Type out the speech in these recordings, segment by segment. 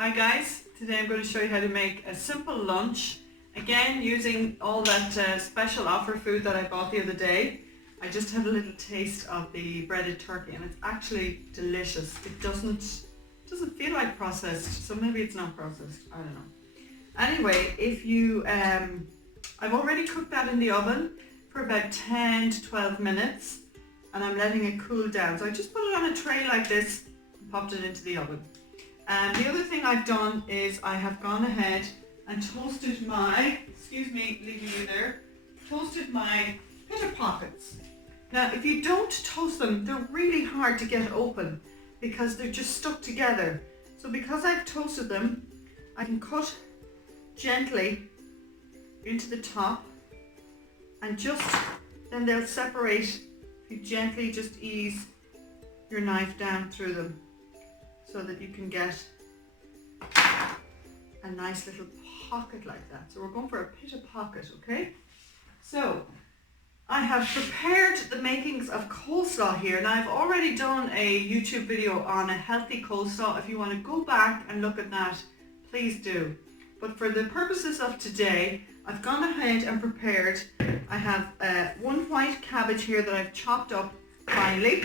Hi guys, today I'm going to show you how to make a simple lunch. Again, using all that special offer food that I bought the other day. I just had a little taste of the breaded turkey and it's actually delicious. It doesn't feel like processed, so maybe it's not processed, I don't know. Anyway, if you, I've already cooked that in the oven for about 10 to 12 minutes and I'm letting it cool down. So I just put it on a tray like this and popped it into the oven. The other thing I've done is I have gone ahead and toasted my, excuse me, leaving you there, toasted my Pitta Pockets. Now if you don't toast them, they're really hard to get open because they're just stuck together. So because I've toasted them, I can cut gently into the top and then they'll separate if you gently just ease your knife down through them so that you can get a nice little pocket like that. So we're going for a Pitta Pocket, okay? So I have prepared the makings of coleslaw here. Now I've already done a YouTube video on a healthy coleslaw. If you want to go back and look at that, please do. But for the purposes of today, I've gone ahead and prepared, I have one white cabbage here that I've chopped up finely,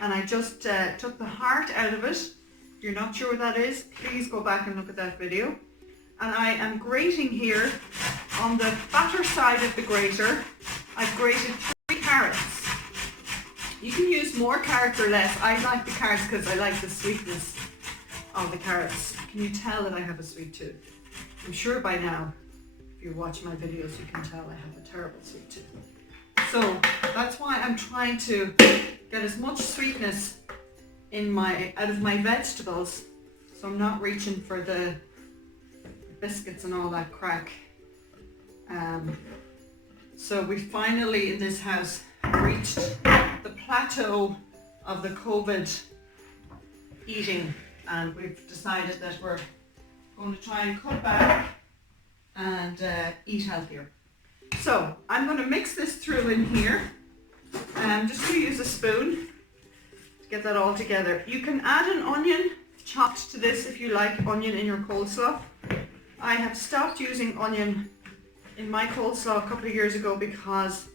and I just took the heart out of it. If you're not sure what that is, please go back and look at that video. And I am grating here on the fatter side of the grater. I've grated 3 carrots. You can use more carrots or less. I like the carrots because I like the sweetness of the carrots. Can you tell that I have a sweet tooth? I'm sure by now, if you watch my videos, you can tell I have a terrible sweet tooth. So that's why I'm trying to get as much sweetness out of my vegetables, so I'm not reaching for the biscuits and all that crack. So we finally in this house reached the plateau of the COVID eating, and we've decided that we're going to try and cut back and eat healthier. So I'm going to mix this through in here. I'm just going to use a spoon to get that all together. You can add an onion chopped to this if you like onion in your coleslaw. I have stopped using onion in my coleslaw a couple of years ago because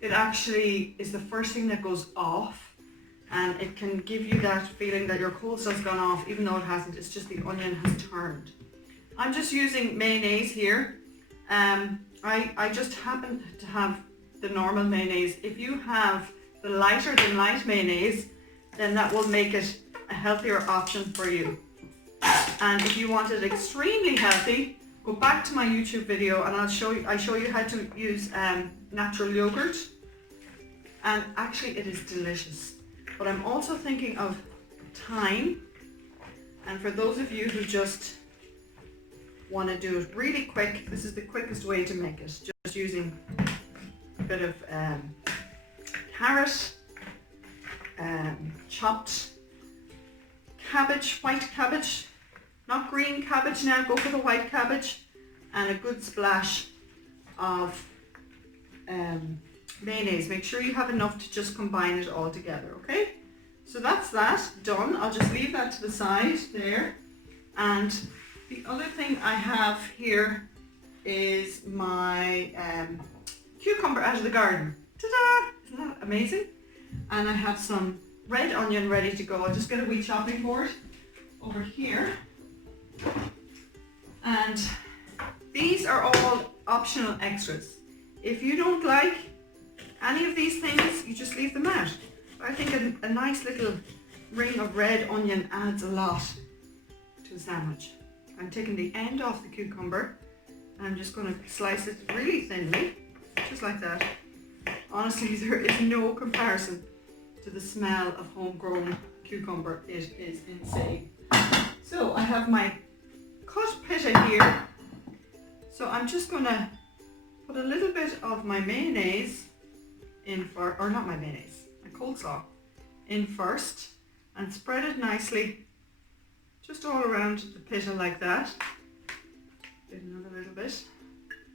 it actually is the first thing that goes off, and it can give you that feeling that your coleslaw's gone off even though it hasn't. It's just the onion has turned. I'm just using mayonnaise here. I just happen to have the normal mayonnaise. If you have the lighter than light mayonnaise, then that will make it a healthier option for you. And if you want it extremely healthy, go back to my YouTube video and I show you how to use natural yogurt, and actually it is delicious. But I'm also thinking of thyme, and for those of you who just want to do it really quick, this is the quickest way to make it, just using a bit of carrot, chopped cabbage, white cabbage, not green cabbage now, go for the white cabbage, and a good splash of mayonnaise. Make sure you have enough to just combine it all together, okay? So that's that done. I'll just leave that to the side there. And the other thing I have here is my cucumber out of the garden. Ta-da! Isn't that amazing? And I have some red onion ready to go. I'll just get a wee chopping board over here. And these are all optional extras. If you don't like any of these things, you just leave them out. I think a nice little ring of red onion adds a lot to a sandwich. I'm taking the end off the cucumber and I'm just going to slice it really thinly, just like that. Honestly, there is no comparison to the smell of homegrown cucumber. It is insane. So I have my cut pitta here. So I'm just going to put a little bit of my mayonnaise in or not my mayonnaise, my coleslaw in first, and spread it nicely just all around the pitta like that. Do another little bit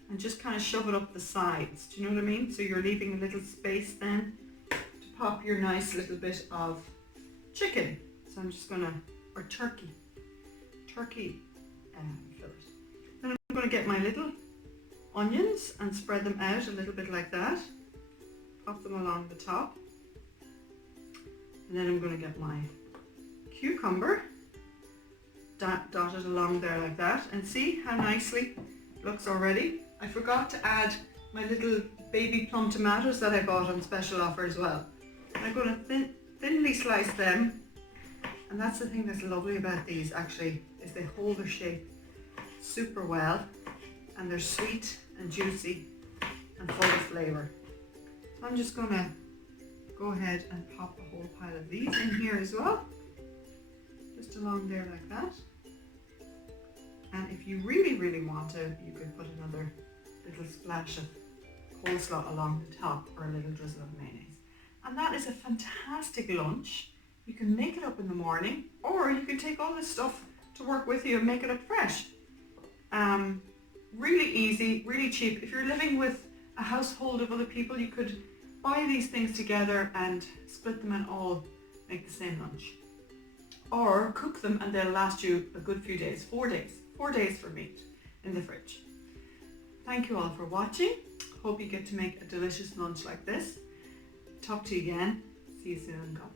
and just kind of shove it up the sides. Do you know what I mean? So you're leaving a little space then to pop your nice little bit of chicken. So I'm just gonna, or turkey. turkey fillet. Then I'm going to get my little onions and spread them out a little bit like that. Pop them along the top. And then I'm going to get my cucumber dotted along there like that, and see how nicely it looks already. I forgot to add my little baby plum tomatoes that I bought on special offer as well. I'm going to thinly slice them, and that's the thing that's lovely about these actually, is they hold their shape super well, and they're sweet and juicy and full of flavour. So I'm just going to go ahead and pop a whole pile of these in here as well, just along there like that. And if you really, really want to, you could put another little splash of coleslaw along the top, or a little drizzle of mayonnaise. And that is a fantastic lunch. You can make it up in the morning, or you can take all this stuff to work with you and make it up fresh. Really easy, really cheap. If you're living with a household of other people, you could buy these things together and split them and all make the same lunch. Or cook them and they'll last you a good few days, 4 days. 4 days for meat in the fridge. Thank you all for watching. Hope you get to make a delicious lunch like this. Talk to you again. See you soon. God